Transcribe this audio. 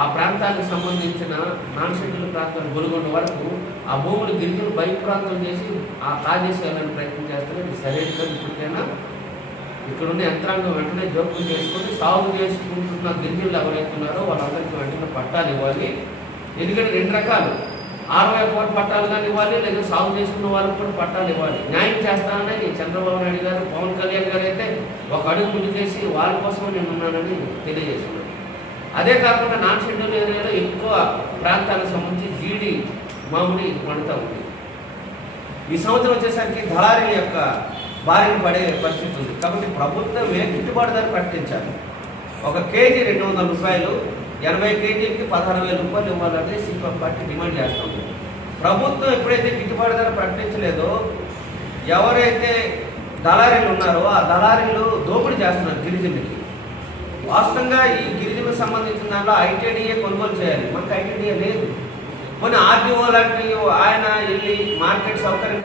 ఆ ప్రాంతానికి సంబంధించిన నాన్ షెడ్యూల్ ప్రాంతాలు గొలుగొండ వరకు ఆ భూములు గిరిజనులు బయట ప్రాంతం చేసి ఆ కాజేసేయాలని ప్రయత్నం చేస్తారు. ఇది సరైనది. ఇప్పటికైనా ఇక్కడున్న యంత్రాంగం వెంటనే జోక్యం చేసుకొని సాగు చేసుకుంటున్న గిరిజనులు ఎవరైతే ఉన్నారో వాళ్ళందరికీ వెంటనే పట్టాలు ఇవ్వాలి. ఎందుకంటే 2 రకాలు, 60 పట్టాలు కానీ ఇవ్వాలి, లేదా సాగు చేసుకున్న వాళ్ళకి కూడా పట్టాలు ఇవ్వాలి. న్యాయం చేస్తానని చంద్రబాబు నాయుడు గారు, పవన్ కళ్యాణ్ గారు అయితే ఒక అడుగు ముందు చేసి వాళ్ళ కోసం నేను ఉన్నానని తెలియజేస్తున్నాను. అదే కాకుండా నాన్ షెడ్యూల్ ఏరియాలో ఎక్కువ ప్రాంతాలకు సంబంధించి జీడి మామిడి పండుతూ ఉంది. ఈ సంవత్సరం వచ్చేసరికి దళారీల యొక్క బారిన పడే పరిస్థితి ఉంది. కాబట్టి ప్రభుత్వం గిట్టుబాటు ధర ప్రకటించాలి. 1 కేజీ 200 రూపాయలు, 80 కేజీలకి 16,000 రూపాయలు ఇవ్వాలని సిపిఎం పార్టీ డిమాండ్ చేస్తుంది. ప్రభుత్వం ఎప్పుడైతే గిట్టుబాటు ధర ప్రకటించలేదో ఎవరైతే దళారీలు ఉన్నారో ఆ దళారీలు దోపిడీ చేస్తున్నారు గిరిజనులకి. వాస్తవంగా ఈ గిరిజనులకు సంబంధించిన దాంట్లో ఐటీడీఏ కొనుగోలు చేయాలి. మనకు ఐటీడీఏ లేదు. కొన్ని ఆర్డీఓ లాంటి ఆయన వెళ్ళి మార్కెట్ సౌకర్యం